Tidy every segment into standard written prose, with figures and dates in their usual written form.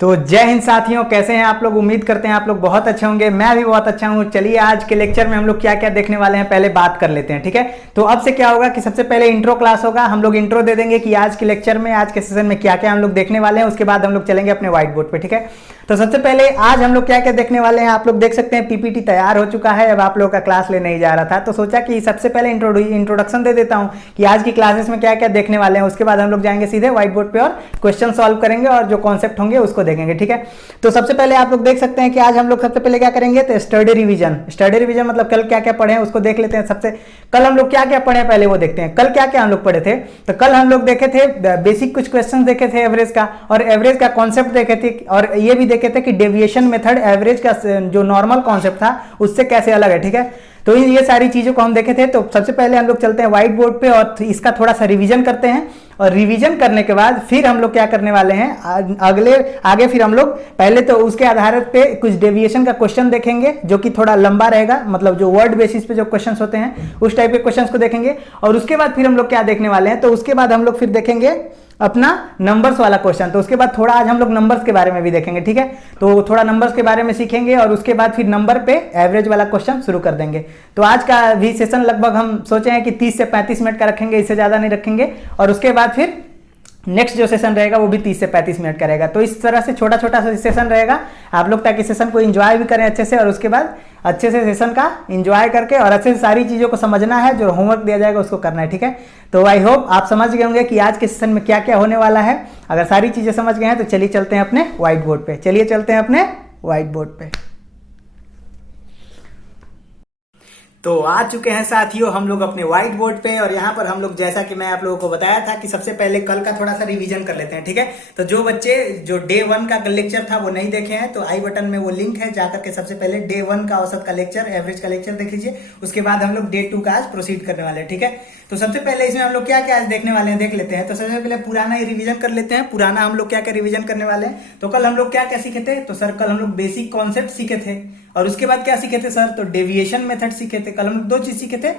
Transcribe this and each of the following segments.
तो जय हिंद साथियों, कैसे हैं आप लोग। उम्मीद करते हैं आप लोग बहुत अच्छे होंगे। मैं भी बहुत अच्छा हूं। चलिए आज के लेक्चर में हम लोग क्या क्या देखने वाले हैं पहले बात कर लेते हैं, ठीक है। तो अब से क्या होगा कि सबसे पहले इंट्रो क्लास होगा। हम लोग इंट्रो दे देंगे कि आज के लेक्चर में, आज के सेशन में क्या क्या हम लोग देखने वाले हैं। उसके बाद हम लोग चलेंगे अपने व्हाइट बोर्ड पे, ठीक है। तो सबसे पहले आज हम लोग क्या क्या देखने वाले हैं, आप लोग देख सकते हैं पीपीटी तैयार हो चुका है। अब आप लोगों का क्लास लेने ही जा रहा था, तो सोचा कि सबसे पहले इंट्रोडक्शन दे देता हूं कि आज की क्लासेस में क्या क्या देखने वाले हैं। उसके बाद हम लोग जाएंगे सीधे व्हाइट बोर्ड पे और क्वेश्चन सॉल्व करेंगे और जो कॉन्सेप्ट होंगे उसको देखेंगे, ठीक है। तो सबसे पहले आप लोग देख सकते हैं कि आज हम लोग सबसे पहले क्या करेंगे, तो स्टडी रिवीजन मतलब कल क्या क्या पढ़े हैं उसको देख लेते हैं। सबसे कल हम लोग क्या क्या पढ़े हैं पहले वो देखते हैं। कल क्या क्या हम लोग पढ़े थे, तो कल हम लोग देखे थे बेसिक कुछ क्वेश्चन देखे थे एवरेज का, और एवरेज का कॉन्सेप्ट देखे थे, और ये भी देखे थे कि डेविएशन मेथड एवरेज का जो नॉर्मल कॉन्सेप्ट था उससे कैसे अलग है, ठीक है। तो ये सारी चीजों को हम देखे थे। तो सबसे पहले हम लोग चलते हैं व्हाइट बोर्ड पे और इसका थोड़ा सा रिवीजन करते हैं, और रिवीजन करने के बाद फिर हम लोग क्या करने वाले हैं आगे फिर हम लोग पहले तो उसके आधार पे कुछ डेविएशन का क्वेश्चन देखेंगे जो कि थोड़ा लंबा रहेगा, मतलब जो वर्ड बेसिस पे जो क्वेश्चंस होते हैं उस टाइप के क्वेश्चंस को देखेंगे। और उसके बाद फिर हम लोग क्या देखने वाले हैं, तो उसके बाद हम लोग फिर देखेंगे अपना नंबर्स वाला क्वेश्चन। तो उसके बाद थोड़ा आज हम लोग नंबर्स के बारे में भी देखेंगे, ठीक है। तो थोड़ा नंबर्स के बारे में सीखेंगे और उसके बाद फिर नंबर पे एवरेज वाला क्वेश्चन शुरू कर देंगे। तो आज का भी सेशन लगभग हम सोचे हैं कि 30 से 35 मिनट का रखेंगे, इससे ज्यादा नहीं रखेंगे। और उसके बाद फिर नेक्स्ट जो सेशन रहेगा वो भी 30 से 35 मिनट का रहेगा। तो इस तरह से छोटा छोटा सा सेशन रहेगा आप लोग, ताकि सेशन को एंजॉय भी करें अच्छे से, और उसके बाद अच्छे से सेशन का एंजॉय करके और अच्छे से सारी चीज़ों को समझना है। जो होमवर्क दिया जाएगा उसको करना है, ठीक है। तो आई होप आप समझ गए होंगे कि आज के सेशन में क्या क्या होने वाला है। अगर सारी चीज़ें समझ गए हैं तो चलिए चलते हैं अपने व्हाइट बोर्ड पे। चलिए चलते हैं अपने व्हाइट बोर्ड पे। तो आ चुके हैं साथियों हम लोग अपने व्हाइट बोर्ड पे, और यहाँ पर हम लोग जैसा कि मैं आप लोगों को बताया था कि सबसे पहले कल का थोड़ा सा रिवीजन कर लेते हैं, ठीक है। तो जो बच्चे जो डे 1 का लेक्चर था वो नहीं देखे हैं तो आई बटन में वो लिंक है, जाकर के सबसे पहले डे 1 का औसत का लेक्चर, एवरेज का लेक्चर देख लीजिए। उसके बाद हम लोग डे 2 का आज प्रोसीड करने वाले हैं, ठीक है। तो सबसे पहले इसमें हम लोग क्या क्या आज देखने वाले हैं देख लेते हैं। तो सबसे पहले पुराना ही रिवीजन कर लेते हैं। पुराना हम लोग क्या क्या रिवीजन करने वाले हैं। तो कल हम लोग क्या क्या सीखे थे, तो सर कल हम लोग बेसिक कॉन्सेप्ट सीखे थे, और उसके बाद क्या सीखे थे सर, तो डेविएशन मेथड सीखे थे। कल हम लोग 2 चीज सीखे थे,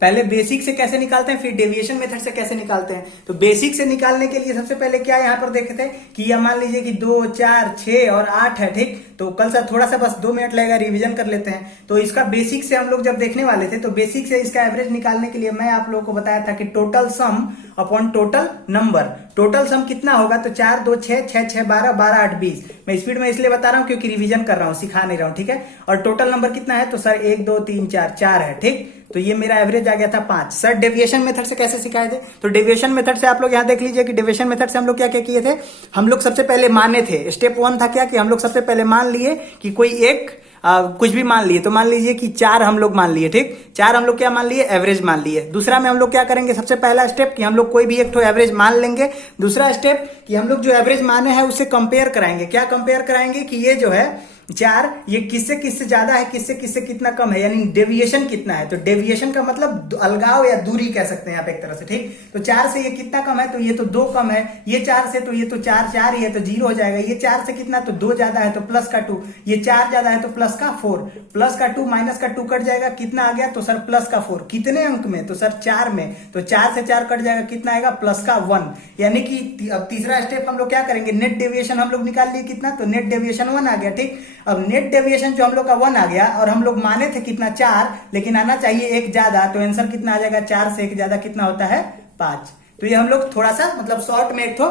पहले बेसिक से कैसे निकालते हैं, फिर डेविएशन मेथड से कैसे निकालते हैं। तो बेसिक से निकालने के लिए सबसे पहले क्या यहाँ पर देखे थे कि यह मान लीजिए कि 2, 4, 6 और 8 है, ठीक। तो कल सर थोड़ा सा बस 2 मिनट लगेगा, रिवीजन कर लेते हैं। तो इसका बेसिक से हम लोग जब देखने वाले थे, तो बेसिक से इसका एवरेज निकालने के लिए मैं आप लोगों को बताया था कि total sum upon total number. Total sum कितना होगा, तो 4, 2, 6, 6, 6, 12, 12, 8, 20। मैं स्पीड में इसलिए बता रहा हूं क्योंकि रिवीजन कर रहा हूं, सिखा नहीं रहा हूं, ठीक है। और टोटल नंबर कितना है, तो सर 1, 2, 3, 4, 4 है, ठीक। तो ये मेरा एवरेज आ गया था 5। सर डेविएशन मेथड से कैसे सिखाए थे, तो डेविएशन मेथड से आप लोग यहाँ देख लीजिए कि डेविएशन मेथड से हम लोग क्या क्या किए थे। हम लोग सबसे पहले माने थे, स्टेप 1 था क्या कि हम लोग सबसे पहले मान लिए कि कोई एक कुछ भी मान लिए। तो मान लीजिए कि 4 हम लोग मान लिए, ठीक। 4 हम लोग क्या मान लिए, एवरेज मान लिए। दूसरा में हम लोग क्या करेंगे, सबसे पहला स्टेप कि हम लोग कोई भी एक तो एवरेज मान लेंगे। दूसरा स्टेप कि हम लोग जो एवरेज माने हैं उससे कंपेयर कराएंगे। क्या कंपेयर कराएंगे कि ये जो है 4 ये किससे किससे ज्यादा है, किससे किससे कितना कम है, यानी डेविएशन कितना है। तो डेविएशन का मतलब अलगाव या दूरी कह सकते हैं आप एक तरह से, ठीक। तो 4 से ये कितना कम है, तो ये तो 2 कम है। ये 4 से तो ये तो 4, 4 ही है तो 0 हो जाएगा। ये 4 से कितना, तो 2 ज्यादा है तो प्लस का 2। ये 4 ज्यादा है तो प्लस का 4, प्लस का 2 माइनस का 2 कट जाएगा, कितना आ गया, तो सर प्लस का 4। कितने अंक में, तो सर 4 में। तो 4 से 4 कट जाएगा, कितना आएगा, प्लस का 1। यानी कि अब तीसरा स्टेप हम लोग क्या करेंगे, नेट डेविएशन हम लोग निकाल लिए कितना, तो नेट डेविएशन 1 आ गया, ठीक। अब नेट डेविएशन जो हम लोग का 1 आ गया, और हम लोग माने थे कितना 4, लेकिन आना चाहिए 1 ज्यादा। तो आंसर कितना आ जाएगा, 4 से 1 ज्यादा कितना होता है, 5। तो ये हम लोग थोड़ा सा मतलब शॉर्ट में एक तो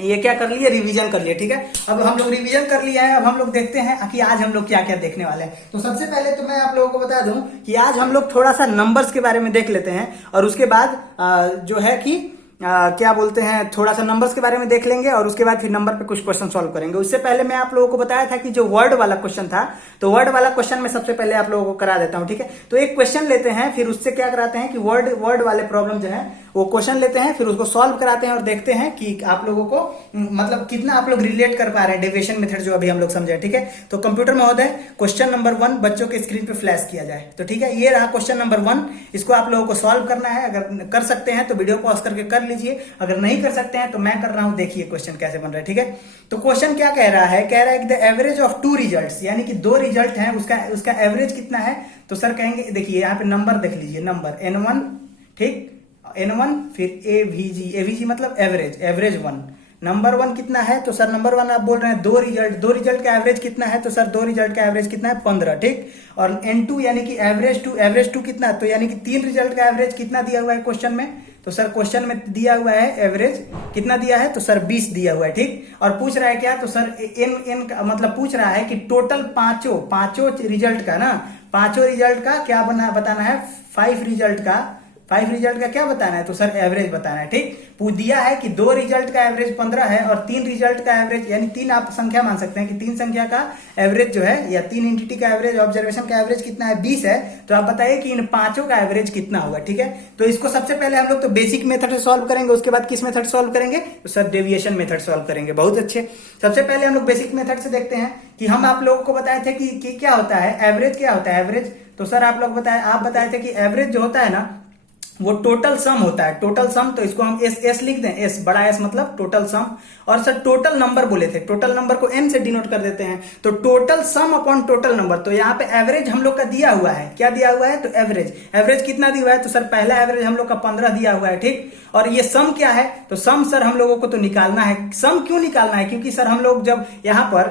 ये क्या कर लिए, रिवीजन कर लिए, ठीक है। अब हम लोग रिवीजन कर लिया है, अब हम लोग देखते हैं कि आज हम लोग क्या क्या देखने वाले हैं। तो सबसे पहले तो मैं आप लोगों को बता दूं कि आज हम लोग थोड़ा सा नंबर्स के बारे में देख लेते हैं, और उसके बाद जो है कि क्या बोलते हैं, थोड़ा सा नंबर्स के बारे में देख लेंगे, और उसके बाद फिर नंबर पे कुछ क्वेश्चन सॉल्व करेंगे। उससे पहले मैं आप लोगों को बताया था कि जो वर्ड वाला क्वेश्चन था, तो वर्ड वाला क्वेश्चन मैं सबसे पहले आप लोगों को करा देता हूं, ठीक है। तो एक क्वेश्चन लेते हैं, फिर उससे क्या कराते हैं कि वर्ड वाले प्रॉब्लम जो है वो क्वेश्चन लेते हैं, फिर उसको सॉल्व कराते हैं और देखते हैं कि आप लोगों को मतलब कितना आप लोग रिलेट कर पा रहे हैं डेविएशन मेथड जो अभी हम लोग समझे, ठीक है। तो कंप्यूटर महोदय क्वेश्चन नंबर 1 बच्चों के स्क्रीन पे फ्लैश किया जाए, तो ठीक है। ये रहा क्वेश्चन नंबर 1, इसको आप लोगों को सॉल्व करना है। अगर कर सकते हैं तो वीडियो पॉज करके कर लीजिए, अगर नहीं कर सकते हैं तो मैं कर रहा हूं, देखिए क्वेश्चन कैसे बन रहा है, ठीक है। तो क्वेश्चन क्या कह रहा है, कह रहा है कि द एवरेज ऑफ 2 रिजल्ट्स, यानी कि 2 रिजल्ट हैं, उसका एवरेज कितना है। तो सर कहेंगे, देखिए यहाँ पे नंबर देख लीजिए, नंबर N1, ठीक, N1 फिर एवीजी मतलब एवरेज 1, नंबर वन कितना है, तो सर नंबर वन आप बोल रहे हैं दो रिजल्ट का एवरेज कितना है, तो सर दो रिजल्ट का एवरेज कितना है 15, ठीक। और N2 यानी कि एवरेज टू कितना, तो यानी कि तीन रिजल्ट का एवरेज कितना दिया हुआ है क्वेश्चन में, तो सर क्वेश्चन में दिया हुआ है एवरेज कितना दिया है, तो सर 20 दिया हुआ है, ठीक। और पूछ रहा है क्या, तो सर एन का मतलब पूछ रहा है कि टोटल पांचों रिजल्ट का ना, पांचों रिजल्ट का क्या बताना है, 5 रिजल्ट का क्या बताना है, तो सर एवरेज बताना है, ठीक। पूछ दिया है कि दो रिजल्ट का एवरेज 15 है और तीन रिजल्ट का एवरेज, यानी तीन आप संख्या मान सकते हैं कि तीन संख्या का एवरेज जो है, या तीन एंटिटी का एवरेज, ऑब्जर्वेशन का एवरेज कितना है 20 है, तो आप बताइए कि इन पांचों का एवरेज कितना होगा, ठीक है। तो इसको सबसे पहले हम लोग तो बेसिक मेथड से सॉल्व करेंगे, उसके बाद किस मेथड सॉल्व करेंगे, तो सर डेविएशन मेथड सॉल्व करेंगे। बहुत अच्छे, सबसे पहले हम लोग बेसिक मेथड से देखते हैं कि हम आप लोगों को बताए थे कि क्या होता है एवरेज, क्या होता है एवरेज, तो सर आप बताए थे कि एवरेज जो होता है ना वो टोटल सम होता है, टोटल सम। तो इसको हम एस लिख दें, एस बड़ा एस मतलब टोटल सम। और सर टोटल नंबर बोले थे, टोटल नंबर को एन से डिनोट कर देते हैं, तो total sum upon total number. तो यहाँ पे एवरेज हम लोग का दिया हुआ है, क्या दिया हुआ है, तो एवरेज कितना दिया हुआ है, तो सर पहला एवरेज हम लोग का 15 दिया हुआ है, ठीक। और ये सम क्या है, तो सम सर हम लोगों को तो निकालना है। सम क्यों निकालना है, क्योंकि सर हम लोग जब यहाँ पर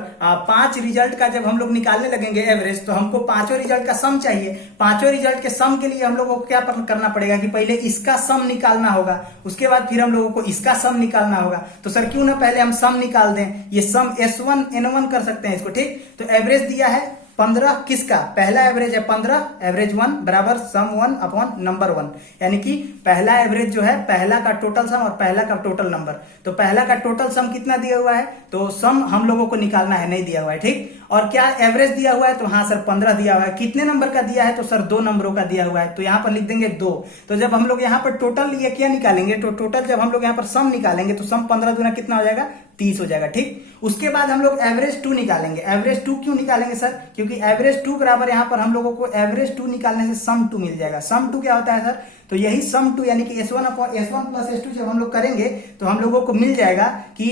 5 रिजल्ट का जब हम लोग निकालने लगेंगे एवरेज, तो हमको पांचों रिजल्ट का सम चाहिए। पांचों रिजल्ट के सम के लिए हम लोगों को क्या करना पड़ेगा कि पहले इसका सम निकालना होगा, उसके बाद फिर हम लोगों को इसका सम निकालना होगा। तो सर क्यों ना पहले हम सम निकाल दें, ये सम S1 N1 कर सकते हैं इसको, ठीक। तो एवरेज दिया है 15, किसका, पहला एवरेज है 15, एवरेज 1 बराबर सम 1 अपॉन नंबर 1, यानी कि पहला एवरेज जो है पहला का टोटल सम और पहला का टोटल नंबर। तो पहला का टोटल सम कितना दिया हुआ है, तो सम हम लोगों को निकालना है, नहीं दिया हुआ है, ठीक। और क्या एवरेज दिया हुआ है, तो हाँ सर 15 दिया हुआ है। कितने नंबर का दिया है, तो सर 2 नंबरों का दिया हुआ है, तो यहाँ पर लिख देंगे 2। तो जब हम लोग यहाँ पर टोटल ये क्या निकालेंगे, तो टोटल जब हम लोग यहाँ पर सम निकालेंगे तो सम 15 दूना कितना हो जाएगा, 30 हो जाएगा, ठीक। उसके बाद हम लोग एवरेज 2 निकालेंगे। एवरेज 2 क्यों निकालेंगे सर, क्योंकि एवरेज 2 बराबर यहाँ पर हम लोगों को एवरेज 2 निकालने से सम 2 मिल जाएगा। सम 2 क्या होता है सर, तो यही सम 2 यानी कि S1 प्लस S2 जब हम लोग करेंगे तो हम लोगों को मिल जाएगा कि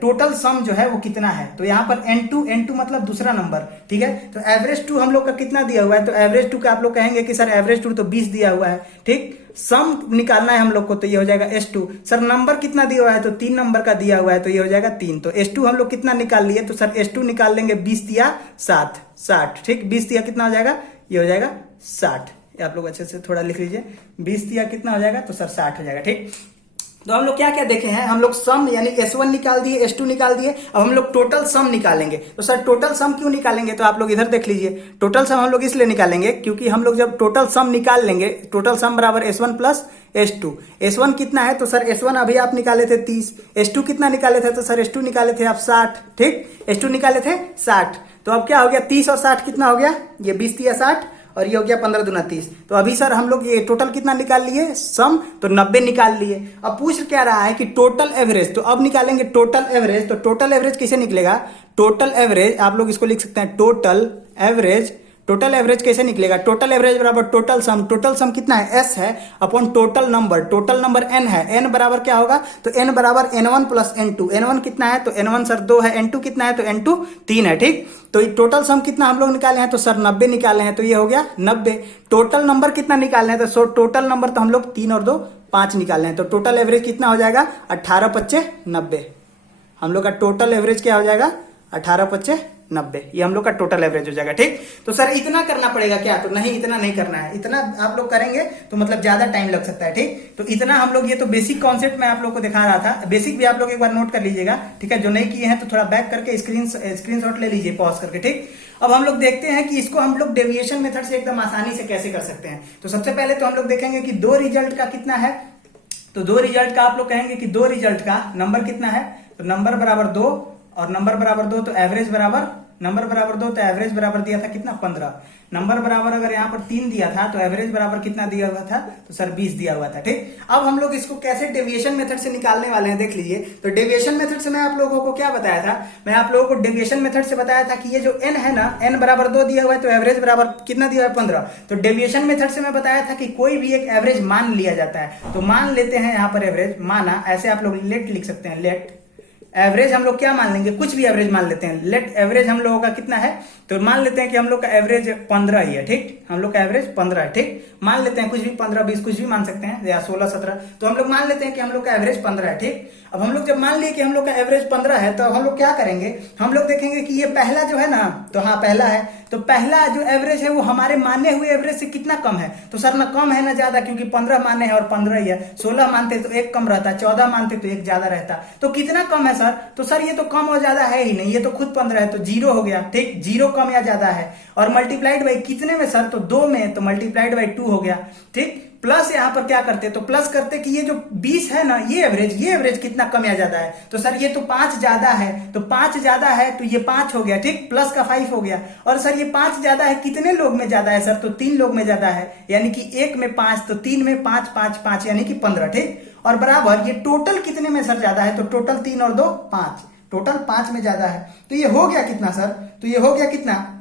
टोटल सम जो है वो कितना है। तो यहाँ पर N2 मतलब दूसरा नंबर, ठीक है। तो एवरेज 2 हम लोग का कितना दिया हुआ है, तो एवरेज 2 का आप लोग कहेंगे कि सर एवरेज 2 तो 20 दिया हुआ है, ठीक। सम निकालना है हम लोग को, तो ये हो जाएगा S2। सर नंबर कितना दिया हुआ है, तो 3 नंबर का दिया हुआ है, तो ये हो जाएगा 3। तो S2 हम लोग कितना निकाल लिए, तो सर S2 निकाल लेंगे 20 दिया 60, ठीक। 20 दिया कितना हो जाएगा, ये हो जाएगा 60। आप लोग अच्छे से थोड़ा लिख लीजिए, 20 दिया कितना हो जाएगा, तो सर 60 हो जाएगा, ठीक। तो हम लोग क्या क्या देखे हैं, हम लोग सम यानी S1 निकाल दिए, S2 निकाल दिए, अब हम लोग टोटल सम निकालेंगे। तो सर टोटल सम क्यों निकालेंगे, तो आप लोग इधर देख लीजिए, टोटल सम हम लोग इसलिए निकालेंगे क्योंकि हम लोग जब टोटल सम निकाल लेंगे, टोटल सम बराबर S1 प्लस S2। S1 कितना है, तो सर S1 अभी आप निकाले थे 30, S2 कितना निकाले थे, तो सर S2 निकाले थे आप 60, ठीक। S2 निकाले थे 60, तो अब क्या हो गया 30 और 60 कितना हो गया, ये 20 दिया 60 और ये हो गया 15 दूना 30। तो अभी सर हम लोग ये टोटल कितना निकाल लिए, सम तो 90 निकाल लिए। अब पूछ क्या रहा है कि टोटल एवरेज, तो अब निकालेंगे टोटल एवरेज। तो टोटल एवरेज कैसे निकलेगा, टोटल एवरेज आप लोग इसको लिख सकते हैं टोटल एवरेज कैसे निकलेगा, टोटल एवरेज बराबर टोटल सम कितना है, S है अपॉन टोटल नंबर N है। N बराबर क्या होगा, तो N बराबर N1 प्लस N2। N1 कितना है, तो N1 सर 2 है, N2 कितना है, तो N2 3 है, ठीक। तो टोटल सम कितना हम लोग निकाले हैं, तो सर 90 निकाले हैं, तो ये हो गया 90। टोटल नंबर कितना निकालना है, तो टोटल नंबर तो हम लोग 3 और 2 5 निकालने हैं। तो टोटल एवरेज कितना हो जाएगा, 18 25 90। हम लोग का टोटल एवरेज क्या हो जाएगा, 18 25 90, ये हम लोग का टोटल एवरेज हो जाएगा, ठीक। तो सर इतना करना पड़ेगा क्या, तो नहीं इतना नहीं करना है, इतना आप लोग करेंगे तो मतलब ज्यादा टाइम लग सकता है, ठीक। तो इतना हम लोग, ये तो बेसिक कॉन्सेप्ट मैं आप लोग को दिखा रहा था, बेसिक भी आप लोग एक बार नोट कर लीजिएगा, ठीक है। जो नहीं किए हैं तो थोड़ा बैक करके स्क्रीनशॉट ले लीजिए पॉज करके, ठीक। अब हम लोग देखते हैं कि इसको हम लोग डेविएशन मेथड से एकदम आसानी से कैसे कर सकते हैं। तो सबसे पहले तो हम लोग देखेंगे कि 2 रिजल्ट का कितना है, तो 2 रिजल्ट का आप लोग कहेंगे कि 2 रिजल्ट का नंबर कितना है, तो नंबर बराबर 2 और नंबर बराबर 2, तो एवरेज बराबर नंबर बराबर 2, तो एवरेज बराबर दिया था कितना 15। नंबर बराबर अगर यहाँ पर 3 दिया था तो एवरेज बराबर कितना दिया हुआ था, तो सर 20 दिया हुआ था, ठीक। अब हम लोग इसको कैसे डेविएशन मेथड से निकालने वाले हैं देख लीजिए। तो डेविएशन मेथड से मैं आप लोगों को क्या बताया था, मैं आप लोगों को डेविएशन मेथड से बताया था कि ये जो n है ना, n बराबर 2 दिया हुआ है, तो एवरेज बराबर कितना दिया हुआ है 15। तो डेविएशन मेथड से मैं बताया था कि कोई भी एक एवरेज मान लिया जाता है। तो मान लेते हैं यहाँ पर एवरेज माना, ऐसे आप लोग लेट लिख सकते हैं, लेट एवरेज हम लोग क्या मान लेंगे, कुछ भी एवरेज मान लेते हैं। लेट एवरेज हम लोगों का कितना है, तो मान लेते हैं कि हम लोग का एवरेज 15 ही है, ठीक, हम लोग का एवरेज 15 है, ठीक, मान लेते हैं, कुछ भी 15 20 कुछ भी मान सकते हैं, या 16 17, तो हम लोग मान लेते हैं कि हम लोग का एवरेज 15 है, ठीक। अब हम लोग जब मान लिए कि हम लोग का एवरेज 15 है, तो हम लोग क्या करेंगे, हम लोग देखेंगे कि ये पहला जो है ना, तो हाँ पहला है, तो पहला जो एवरेज है वो हमारे माने हुए एवरेज से कितना कम है, तो सर ना कम है ना ज्यादा, क्योंकि 15 माने हैं और 15 ही है। 16 मानते तो एक कम रहता, 14 मानते तो एक ज्यादा रहता, तो कितना कम है सर, तो सर ये तो कम और ज्यादा है ही नहीं, ये तो खुद 15 है, तो 0 हो गया, ठीक, 0 कम या ज्यादा है। और मल्टीप्लाइड बाई कितने में सर, तो 2 में, तो मल्टीप्लाइड बाई 2 हो गया, ठीक। प्लस यहां पर क्या करते, तो प्लस करते कि ये जो 20 है ना, ये एवरेज कितना कम या ज्यादा है, तो सर ये तो 5 ज्यादा है, तो 5 ज्यादा है तो ये 5 हो गया, ठीक, प्लस का 5 हो गया। और सर ये 5 ज्यादा है, कितने लोग में ज्यादा है सर, तो 3 लोग में ज्यादा है, यानी कि 1 में 5, तो 3 में 5 5 5 यानी कि 15, ठीक। और बराबर ये टोटल कितने में सर ज्यादा है, तो टोटल 3 और 2 5, टोटल 5 में ज्यादा है, तो ये हो गया कितना सर, तो ये हो गया कितना,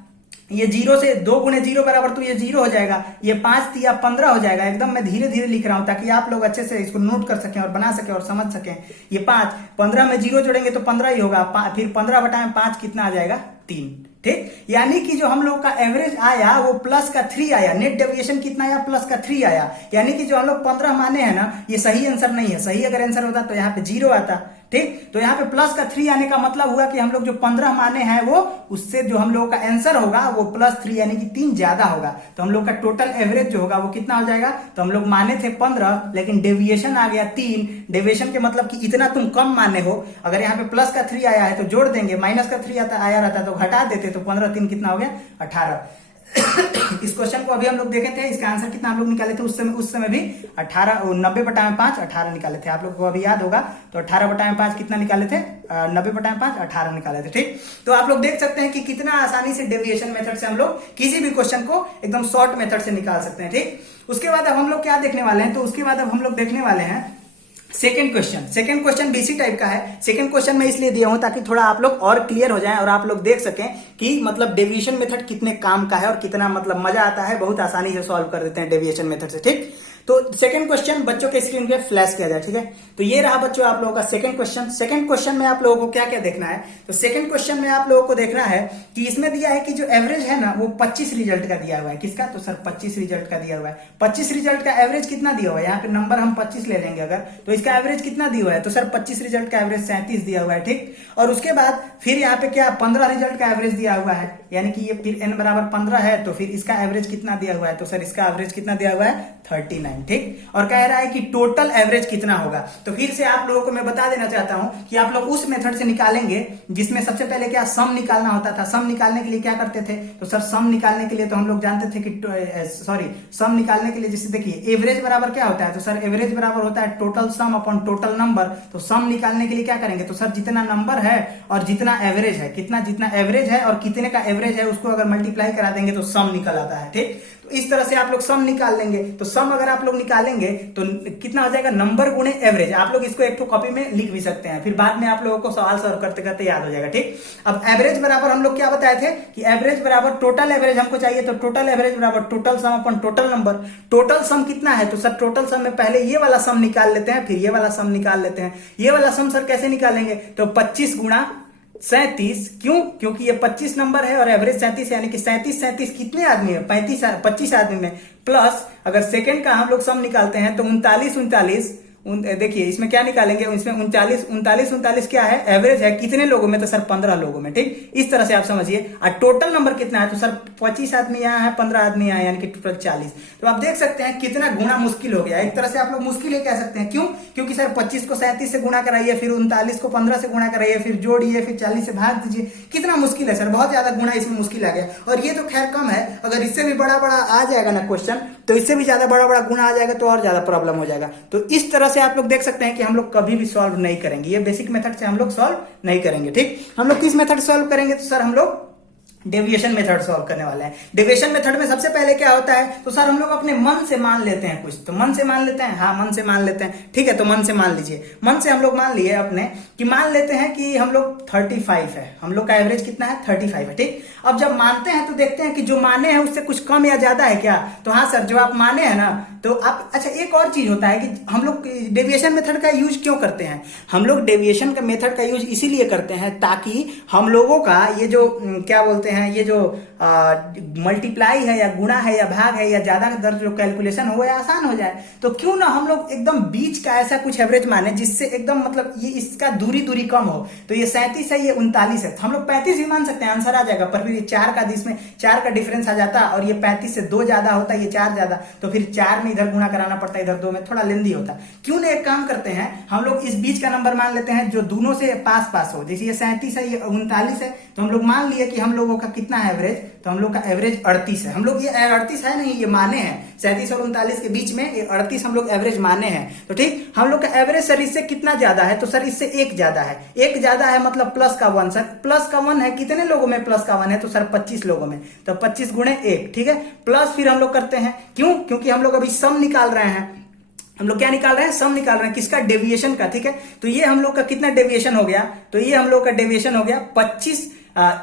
ये 0 से 2 गुणे 0 बराबर, तो ये 0 हो जाएगा, ये 5 दिया 15 हो जाएगा। एकदम मैं धीरे धीरे लिख रहा हूं ताकि आप लोग अच्छे से इसको नोट कर सकें और बना सकें और समझ सकें। ये 5, 15 में 0 जोड़ेंगे तो 15 ही होगा, फिर 15 बटा में 5 कितना आ जाएगा, 3, ठीक। यानी कि जो हम लोग का एवरेज आया वो प्लस का 3 आया, नेट डेविएशन कितना आया, प्लस का 3 आया। यानी कि जो हम लोग 15 माने हैं ना, ये सही आंसर नहीं है, सही अगर आंसर होता तो यहाँ पे 0 आता, ठीक। तो यहाँ पे प्लस का 3 आने का मतलब हुआ कि हम लोग जो 15 माने हैं वो उससे जो हम लोगों का आंसर होगा वो प्लस 3 यानी कि 3 ज्यादा होगा। तो हम लोग का टोटल एवरेज जो होगा वो कितना हो जाएगा, तो हम लोग माने थे 15 लेकिन डेविएशन आ गया 3। डेविएशन के मतलब कि इतना तुम कम माने हो। अगर यहाँ पे प्लस का 3 आया है तो जोड़ देंगे, माइनस का 3 आया रहता तो घटा देते, तो 15 3 कितना हो गया, 18। इस क्वेश्चन को अभी हम लोग देखे थे, इसका आंसर कितना हम लोग निकाले थे उस समय भी 18, 90 बटा में 5 18 निकाले थे, आप लोग को अभी याद होगा। तो 18 बटा में 5 कितना निकाले थे, 90 बटा में 5 18 निकाले थे, ठीक। तो आप लोग देख सकते हैं कि कितना आसानी से डेविएशन मेथड से हम लोग किसी भी क्वेश्चन को एकदम शॉर्ट मेथड से निकाल सकते हैं, ठीक। उसके बाद अब हम लोग क्या देखने वाले हैं, तो उसके बाद अब हम लोग देखने वाले हैं second question. Second question BC type का है। सेकंड क्वेश्चन मैं इसलिए दिया हूं ताकि थोड़ा आप लोग और क्लियर हो जाएं और आप लोग देख सकें कि मतलब डेविएशन मेथड कितने काम का है और कितना मतलब मजा आता है, बहुत आसानी से सॉल्व कर देते हैं डेविएशन मेथड से, ठीक। तो सेकंड क्वेश्चन बच्चों के स्क्रीन पे फ्लैश किया जाए, ठीक है। तो ये रहा बच्चों आप लोगों का सेकंड क्वेश्चन। सेकंड क्वेश्चन में आप लोगों को क्या क्या देखना है, तो सेकंड क्वेश्चन में आप लोगों को देखना है कि इसमें दिया है कि जो एवरेज है ना वो 25 रिजल्ट का दिया हुआ है। किसका, तो सर 25 रिजल्ट का दिया हुआ है। 25 रिजल्ट का एवरेज कितना दिया हुआ है, यहाँ पे नंबर हम 25 ले लेंगे अगर, तो इसका एवरेज कितना दिया हुआ है, तो सर 25 रिजल्ट का एवरेज 37 दिया हुआ है, ठीक। और उसके बाद फिर यहाँ पे क्या 15 रिजल्ट का एवरेज दिया हुआ है, यानी कि ये फिर n बराबर 15 है, तो फिर इसका एवरेज कितना दिया हुआ है, तो सर इसका एवरेज कितना दिया हुआ है 39, ठीक। और कह रहा है कि टोटल एवरेज कितना होगा। तो फिर से आप लोगों को मैं बता देना चाहता हूं कि आप लोग उस मेथड से निकालेंगे जिसमें सबसे पहले क्या सम निकालना होता था। सम निकालने के लिए क्या करते थे, तो सर सम निकालने के लिए तो हम लोग जानते थे कि सम निकालने के लिए जैसे देखिए एवरेज बराबर क्या होता है, तो सर एवरेज बराबर होता है total sum upon total number. तो सम निकालने के लिए क्या करेंगे, तो सर जितना नंबर है और जितना एवरेज है, जितना एवरेज है और कितने का एवरेज है उसको अगर मल्टीप्लाई करा देंगे तो सम निकल आता है, ठीक। तो इस तरह से आप लोग सम निकाल लेंगे। तो सम अगर आप लोग निकालेंगे तो कितना हो जाएगा, नंबर गुणे एवरेज। आप लोग इसको एक तो कॉपी में लिख भी सकते हैं, फिर बाद में आप लोगों को सवाल सॉल्व करते करते याद हो जाएगा, ठीक। अब एवरेज बराबर हम लोग क्या बताए थे कि एवरेज बराबर टोटल एवरेज हमको चाहिए, तो टोटल एवरेज बराबर टोटल सम अपन टोटल नंबर। टोटल सम कितना है, तो सर टोटल सम में पहले ये वाला सम निकाल लेते हैं, फिर ये वाला सम निकाल लेते हैं। ये वाला सम सर कैसे निकालेंगे, तो 25 गुणा 37, क्यों, क्योंकि ये 25 नंबर है और एवरेज 37 यानी कि 37 कितने आदमी है, 25 आदमी में, प्लस अगर सेकंड का हम लोग सम निकालते हैं तो 39 देखिए इसमें क्या निकालेंगे, इसमें 39 क्या है, एवरेज है कितने लोगों में, तो सर 15 लोगों में, ठीक। इस तरह से आप समझिए। और टोटल नंबर कितना है, तो सर 25 आदमी यहाँ है, 15 आदमी यहाँ, यानी कि टोटल 40। तो आप देख सकते हैं कितना गुणा मुश्किल हो गया। एक तरह से आप लोग मुश्किल ही कह सकते हैं, क्यों, क्योंकि सर 25 को 37 से गुणा कराइए, फिर 39 को 15 से गुणा कराइए, फिर जोड़िए, फिर 40 से भाग दीजिए, कितना मुश्किल है सर, बहुत ज्यादा गुणा इसमें मुश्किल आ गया। और ये तो खैर कम है, अगर इससे भी बड़ा आ जाएगा ना क्वेश्चन, तो इससे भी ज्यादा बड़ा गुणा आ जाएगा तो और ज्यादा प्रॉब्लम हो जाएगा। तो इस तरह से आप लोग देख सकते हैं कि हम लोग कभी भी सॉल्व नहीं करेंगे, ये बेसिक मेथड से हम लोग सॉल्व नहीं करेंगे, ठीक। हम लोग किस मेथड सॉल्व करेंगे, तो सर हम लोग डेविएशन मेथड सॉल्व करने वाला है। डेविएशन मेथड में सबसे पहले क्या होता है, तो सर हम लोग अपने मन से मान लेते हैं कुछ, तो मन से मान लेते हैं, हाँ मन से मान लेते हैं, ठीक है। तो मन से मान लीजिए, मन से हम लोग मान लिए अपने कि मान लेते हैं कि हम लोग 35 है, हम लोग का एवरेज कितना है 35 है, ठीक। अब जब मानते हैं तो देखते हैं कि जो माने हैं उससे कुछ कम या ज्यादा है क्या, तो हाँ सर जो आप माने हैं ना, तो आप अच्छा एक और चीज होता है कि हम लोग डेविएशन मेथड का यूज क्यों करते हैं, हम लोग डेविएशन का मेथड का यूज इसीलिए करते हैं ताकि हम लोगों का ये जो क्या बोलते हैं, ये जो मल्टीप्लाई है या गुणा है या भाग है या ज्यादा दर जो कैलकुलेशन हो या आसान हो जाए। तो क्यों ना हम लोग एकदम बीच का ऐसा कुछ एवरेज माने जिससे एकदम मतलब ये इसका दूरी दूरी कम हो। तो ये 37 है, ये 39 है, तो हम लोग 35 भी मान सकते हैं, आंसर आ जाएगा। पर फिर ये 4 का इसमें 4 का डिफरेंस आ जाता और ये 35 से 2 ज्यादा होता, ये 4 ज्यादा, तो फिर 4 में इधर गुणा कराना पड़ता, इधर 2 में, थोड़ा लेंदी होता। क्यों ना एक काम करते हैं, हम लोग इस बीच का नंबर मान लेते हैं जो दोनों से पास पास हो। जैसे ये 37 है, ये 39 है, तो हम लोग मान लिए कि हम लोगों का कितना है एवरेज, तो हम लोग का एवरेज 38 है। हम लोग ये 38 है नहीं, ये माने हैं 37 और 39 के बीच में ये 38 हम लोग एवरेज माने हैं। तो ठीक, हम लोग का एवरेज सर इससे कितना ज्यादा है, तो सर इससे 1 ज्यादा है। 1 ज्यादा है मतलब प्लस का 1, सर प्लस का 1 है, कितने लोगों में प्लस का 1 है, तो सर 25 लोगों में, तो 25 गुणे 1, ठीक है। प्लस फिर हम लोग करते हैं, क्यों, क्योंकि हम लोग अभी सम निकाल रहे हैं, हम लोग क्या निकाल रहे हैं, सम निकाल रहे हैं, किसका, डेविएशन का, ठीक है। तो ये हम लोग का कितना डेविएशन हो गया, तो ये हम लोग का डेविएशन हो गया 25,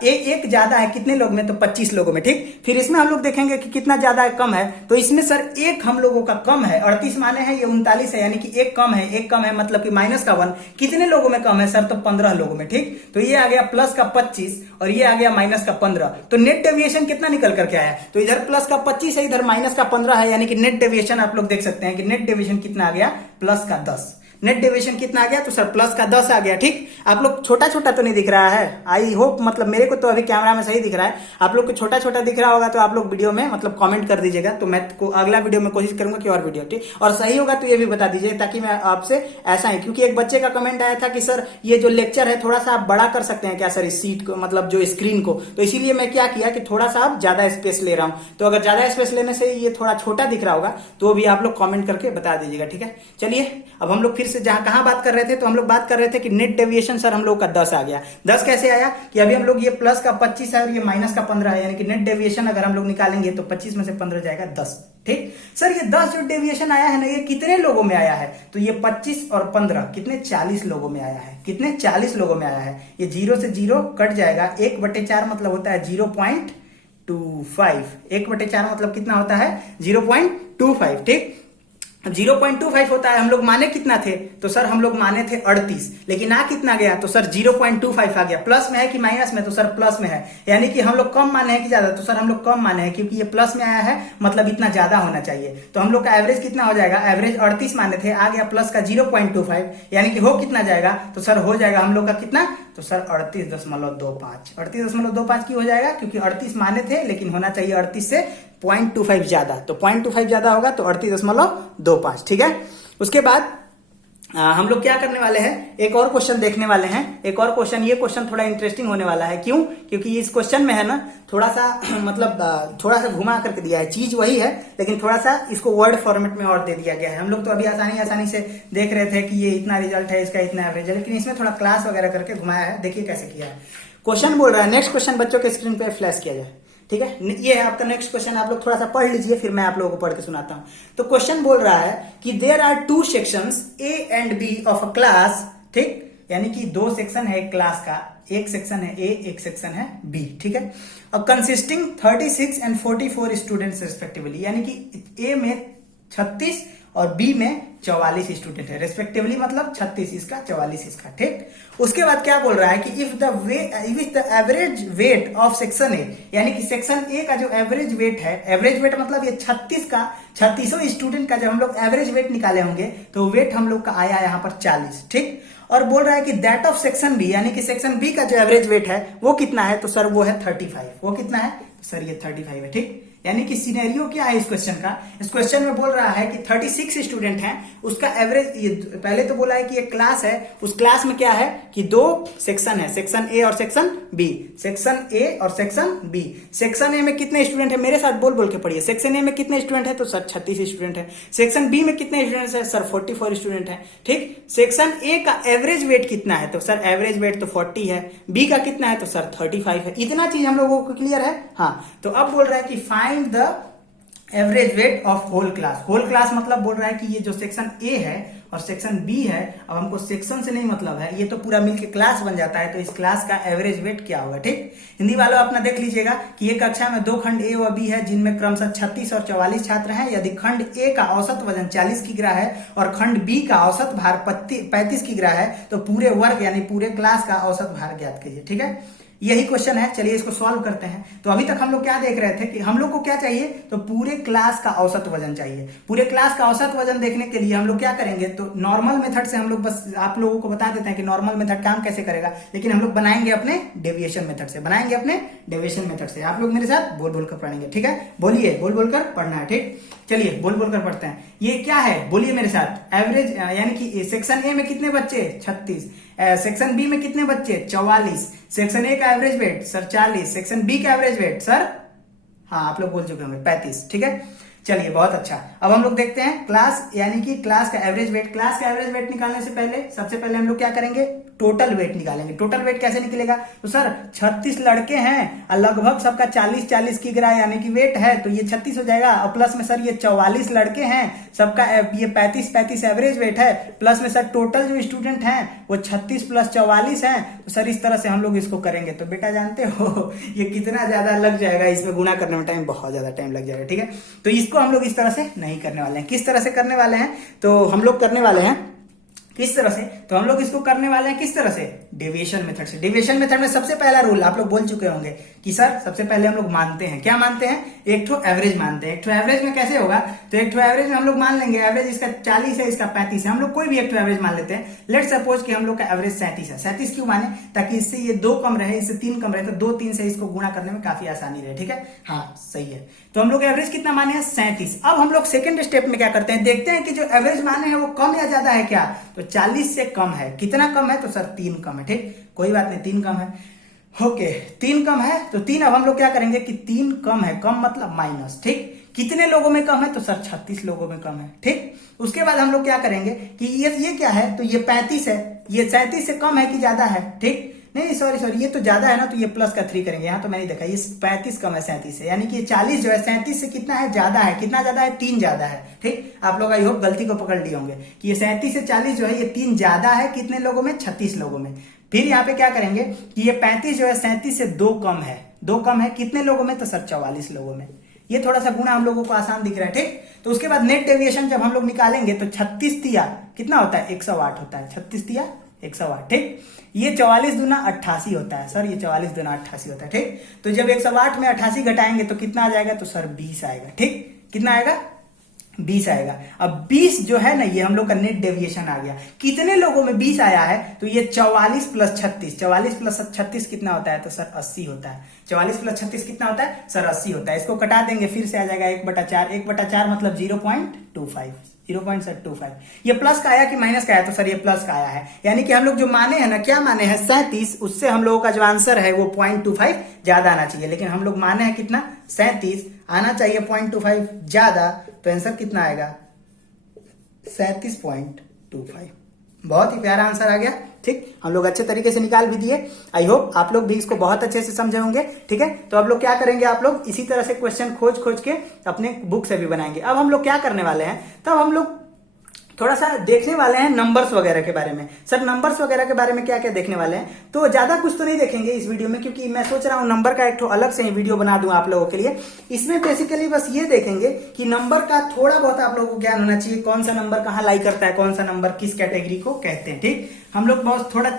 एक ज्यादा है कितने लोग में, तो 25 लोगों में, ठीक। फिर इसमें हम लोग देखेंगे कि कितना ज्यादा है, कम है, तो इसमें सर 1 हम लोगों का कम है, 38 माने हैं, ये 39 है, यानी कि 1 कम है, 1 कम है मतलब कि माइनस का 1, कितने लोगों में कम है सर, तो 15 लोगों में, ठीक। तो ये आ गया प्लस का 25 और ये आ गया माइनस का 15, तो नेट डेविएशन कितना निकल करके आया, तो इधर प्लस का 25 है, इधर माइनस का 15 है, यानी कि नेट डेविएशन आप लोग देख सकते हैं कि नेट डेविएशन कितना आ गया, प्लस का 10। नेट डेविएशन कितना आ गया, तो सर प्लस का 10 आ गया, ठीक। आप लोग छोटा छोटा तो नहीं दिख रहा है, आई होप, मतलब मेरे को तो अभी कैमरा में सही दिख रहा है, आप लोग को छोटा छोटा दिख रहा होगा तो आप लोग वीडियो में मतलब कमेंट कर दीजिएगा, तो मैं को अगला वीडियो में कोशिश करूंगा कि और वीडियो, ठीक, और सही होगा तो ये भी बता दीजिए ताकि मैं आपसे ऐसा है, क्योंकि एक बच्चे का कमेंट आया था कि सर ये जो लेक्चर है थोड़ा सा आप बड़ा कर सकते हैं क्या सर इस सीट को, मतलब जो स्क्रीन को, तो इसीलिए मैं क्या किया कि थोड़ा सा आप ज्यादा स्पेस ले रहा हूं, तो अगर ज्यादा स्पेस लेने से ये थोड़ा छोटा दिख रहा होगा तो भी आप लोग कमेंट करके बता दीजिएगा, ठीक है। चलिए अब हम लोग फिर से जहां कहां बात कर रहे थे, तो हम लोग बात कर रहे थे कि नेट डेविएशन सर हम लोग का 10 आ गया। 10 कैसे आया कि अभी हम लोग ये प्लस का 25 है और ये माइनस का 15 है, यानी कि नेट डेविएशन अगर हम लोग निकालेंगे तो 25 में से 15 जाएगा 10, ठीक। सर ये 10 जो डेविएशन आया है ना, ये कितने लोगों में आया है, तो ये 25 और 15 कितने, 40 लोगों में आया है, कितने, 40 लोगों में आया है। ये 0 से 0 कट जाएगा, 1/4 मतलब होता है 0.25, 1/4 मतलब कितना होता है 0.25, ठीक। 0.25 होता है, हम लोग माने कितना थे, तो सर हम लोग माने थे 38, लेकिन आ कितना गया, तो सर 0.25 आ गया। प्लस में है कि माइनस में, तो सर प्लस में है, यानी कि हम लोग कम माने हैं कि ज्यादा, तो सर हम लोग कम माने हैं, क्योंकि ये प्लस में आया है मतलब इतना ज्यादा होना चाहिए। तो हम लोग का एवरेज कितना हो जाएगा, एवरेज 38 माने थे, आ गया प्लस का 0.25, यानी कि हो कितना जाएगा, तो सर हो जाएगा हम लोग का कितना, तो सर 38.25, 38.25 की हो जाएगा, क्योंकि 38 माने थे लेकिन होना चाहिए 38 से 0.25 ज्यादा, तो 0.25 ज्यादा होगा तो 38.25, ठीक है। उसके बाद हम लोग क्या करने वाले हैं, एक और क्वेश्चन देखने वाले हैं, एक और क्वेश्चन, ये क्वेश्चन थोड़ा इंटरेस्टिंग होने वाला है, क्यों, क्योंकि इस क्वेश्चन में है ना थोड़ा सा मतलब थोड़ा सा घुमा करके दिया है, चीज वही है लेकिन थोड़ा सा इसको वर्ड फॉर्मेट में और दे दिया गया है। हम लोग तो अभी आसानी से देख रहे थे कि ये इतना रिजल्ट है, इसका इतना एवरेज है, लेकिन इसमें थोड़ा क्लास वगैरह करके घुमाया है, देखिए कैसे किया है। क्वेश्चन बोल रहा है, नेक्स्ट क्वेश्चन बच्चों के स्क्रीन पे फ्लैश किया जाए, ठीक है। ये है आपका नेक्स्ट क्वेश्चन, आप लोग थोड़ा सा पढ़ लीजिए फिर मैं आप लोगों को पढ़ के सुनाता हूं। तो क्वेश्चन बोल रहा है कि there are 2 sections A and B of a class, ठीक, यानी कि 2 सेक्शन है एक क्लास का, एक सेक्शन है ए, एक सेक्शन है बी, ठीक है। अब कंसिस्टिंग 36 एंड 44 स्टूडेंट्स रिस्पेक्टिवली, यानी कि ए में 36 और बी में 44 स्टूडेंट है रेस्पेक्टिवली, मतलब 36 इसका 44 इसका, ठीक। उसके बाद क्या बोल रहा है कि if the average weight of section A, यानी कि सेक्शन ए का जो एवरेज वेट है, एवरेज वेट मतलब ये 36 स्टूडेंट का जब हम लोग एवरेज वेट निकाले होंगे तो वेट हम लोग का आया यहाँ पर 40, ठीक। और बोल रहा है कि दैट ऑफ सेक्शन बी, यानी कि सेक्शन बी का जो एवरेज वेट है वो कितना है, तो सर वो है 35, वो कितना है, तो सर ये 35 है, ठीक। यानी कि सिनेरियो क्या है इस क्वेश्चन का, इस क्वेश्चन में बोल रहा है कि 36 स्टूडेंट हैं, उसका एवरेज, ये पहले तो बोला है कि एक क्लास है, उस क्लास में क्या है कि 2 सेक्शन है, सेक्शन ए और सेक्शन बी, सेक्शन ए और सेक्शन बी। सेक्शन ए में कितने स्टूडेंट है, मेरे साथ बोल बोल के पढ़िए, सेक्शन ए में कितने स्टूडेंट है तो सर 36 स्टूडेंट है। सेक्शन बी में कितने स्टूडेंट है सर 44 स्टूडेंट है। ठीक, सेक्शन ए का एवरेज वेट कितना है तो सर एवरेज वेट तो 40 है, बी का कितना है तो सर 35 है। इतना चीज हम लोगों को क्लियर है। हाँ, तो अब बोल रहा है कि find the average weight of whole class. Whole class मतलब बोल रहा है कि ये जो सेक्शन ए है और सेक्शन बी है, अब हमको सेक्शन से नहीं मतलब है, ये तो पूरा मिलके क्लास बन जाता है, तो इस क्लास का एवरेज वेट क्या होगा। ठीक, हिंदी वालों अपना देख लीजिएगा कि एक कक्षा में 2 खंड ए व बी है जिनमें क्रमशः 36 और 44 छात्र हैं। यदि खंड ए का औसत वजन 40 किग्रा है और खंड बी का औसत भार 35 किग्रा है तो पूरे वर्ग यानी पूरे क्लास का औसत भार ज्ञात कीजिए। ठीक है, यही क्वेश्चन है, चलिए इसको सॉल्व करते हैं। तो अभी तक हम लोग क्या देख रहे थे कि हम लोग को क्या चाहिए तो पूरे क्लास का औसत वजन चाहिए। पूरे क्लास का औसत वजन देखने के लिए हम लोग क्या करेंगे तो नॉर्मल मेथड से हम लोग, बस आप लोगों को बता देते हैं कि नॉर्मल मेथड काम कैसे करेगा, लेकिन हम लोग बनाएंगे अपने डेविएशन मेथड से, बनाएंगे अपने डेविएशन मेथड से। आप लोग मेरे साथ बोल बोल कर पढ़ेंगे, ठीक है, बोलिए, बोल बोल कर पढ़ना है। ठीक, चलिए बोल बोल कर पढ़ते हैं। ये क्या है बोलिए मेरे साथ, एवरेज यानी कि सेक्शन ए में कितने बच्चे 36, सेक्शन बी में कितने बच्चे 44, सेक्शन ए का average weight sir 40, section B का एवरेज वेट सर, हाँ आप लोग बोल चुके होंगे 35। ठीक है, चलिए बहुत अच्छा। अब हम लोग देखते हैं क्लास यानी कि क्लास का एवरेज वेट। क्लास का एवरेज वेट निकालने से पहले सबसे पहले हम लोग क्या करेंगे टोटल वेट निकालेंगे। टोटल वेट कैसे निकलेगा तो सर 36 लड़के हैं और लगभग सबका 40-40 किग्रा यानी कि वेट है, तो ये 36 हो जाएगा, और प्लस में सर ये 44 लड़के हैं, सबका ये 35-35 एवरेज वेट है, प्लस में सर टोटल जो स्टूडेंट हैं वो 36 + 44 हैं। तो सर इस तरह से हम लोग इसको करेंगे तो बेटा जानते हो ये कितना ज्यादा लग जाएगा, इसमें गुना करने में टाइम, बहुत ज्यादा टाइम लग जाएगा। ठीक है, तो इसको हम लोग इस तरह से नहीं करने वाले हैं। किस तरह से करने वाले हैं तो हम लोग करने वाले हैं किस तरह से, तो हम लोग इसको करने वाले हैं किस तरह से, डेविएशन मेथड से। डेविएशन मेथड में सबसे पहला रूल आप लोग बोल चुके होंगे कि सर सबसे पहले हम लोग मानते हैं, क्या मानते हैं, एक ठो एवरेज मानते हैं। एक ठो एवरेज में कैसे होगा तो एक ठो एवरेज में हम लोग मान लेंगे एवरेज इसका 40 है, इसका 35 है, हम लोग कोई भी एक ठो एवरेज मान लेते हैं। लेट सपोज कि हम लोग का एवरेज 37 है। 37 क्यों माने, ताकि इससे ये 2 कम रहे, इससे 3 कम रहे, तो 2 3 से इसको गुणा करने में काफी आसानी रहे। ठीक है, हाँ सही है। तो हम लोग एवरेज कितना माने हैं 37। अब हम लोग सेकंड स्टेप में क्या करते हैं, देखते हैं कि जो एवरेज माने हैं वो कम या ज्यादा है क्या, तो 40 से कम है। कितना कम है तो सर 3 कम है। ठीक, कोई बात नहीं, 3 कम है, ओके 3 कम है तो 3। अब हम लोग क्या करेंगे कि 3 कम है, कम मतलब माइनस। ठीक, कितने लोगों में कम है तो सर 36 लोगों में कम है। ठीक, उसके बाद हम लोग क्या करेंगे कि ये क्या है तो ये 35 है, ये 37 से कम है कि ज्यादा है। ठीक, नहीं सॉरी ये तो ज्यादा है ना, तो ये प्लस का 3 करेंगे, यहाँ तो मैंने देखा ये 35 कम है 37 से, यानी कि 40 जो है 37 से कितना है ज्यादा है, कितना ज्यादा है 3 ज्यादा है। ठीक, आप लोग आई होप गलती को पकड़ लिए होंगे कि ये 37 से 40 जो है ये 3 ज्यादा है, कितने लोगों में 36 लोगों में। फिर यहाँ पे क्या करेंगे कि ये 35 जो है 37 से 2 कम है, 2 कम है कितने लोगों में तो सर 44 लोगों में। ये थोड़ा सा गुणा हम लोगों को आसान दिख रहा है। ठीक, तो उसके बाद नेट डेविएशन जब हम लोग निकालेंगे तो 36 तिया कितना होता है 108 होता है, 36 तिया 108। ठीक, ये 44 दूना 88 होता है सर, ये 44 दूना 88 होता है। ठीक, तो जब 108 में 88 घटाएंगे तो कितना आ जाएगा तो सर 20 आएगा। ठीक, कितना आएगा 20 आएगा। अब 20 जो है ना ये हम लोग का नेट डेविएशन आ गया, कितने लोगों में 20 आया है तो ये 44 + 36, 44 + 36 कितना होता है तो सर 80 होता है। 44 + 36 कितना होता है सर 80 होता है। इसको कटा देंगे फिर से आ जाएगा 1/4, 1/4 मतलब 0.25, 0.25। ये प्लस का आया कि माइनस का आया तो सर ये प्लस का आया है, यानी कि हम लोग जो माने हैं ना, क्या माने हैं 37, उससे हम लोगों का जो आंसर है वो 0.25 ज्यादा आना चाहिए, लेकिन हम लोग माने हैं कितना 37, आना चाहिए 0.25 ज्यादा, तो आंसर कितना आएगा 37.25। बहुत ही प्यारा आंसर आ गया। ठीक, हम लोग अच्छे तरीके से निकाल भी दिए। आई होप आप लोग भी इसको बहुत अच्छे से समझे होंगे। ठीक है, तो अब लोग क्या करेंगे, आप लोग इसी तरह से क्वेश्चन खोज खोज के अपने बुक से भी बनाएंगे। अब हम लोग क्या करने वाले हैं, तब हम लोग थोड़ा सा देखने वाले हैं नंबर्स वगैरह के बारे में। सर नंबर्स वगैरह के बारे में क्या क्या देखने वाले हैं, तो ज्यादा कुछ तो नहीं देखेंगे इस वीडियो में, क्योंकि मैं सोच रहा हूं नंबर का एक अलग से ही वीडियो बना दूं आप लोगों के लिए। इसमें बेसिकली बस ये देखेंगे कि नंबर का थोड़ा बहुत आप लोगों को ज्ञान होना चाहिए, कौन सा नंबर कहाँ लाई करता है, कौन सा नंबर किस कैटेगरी को कहते हैं। ठीक, हम लोग बहुत थोड़ा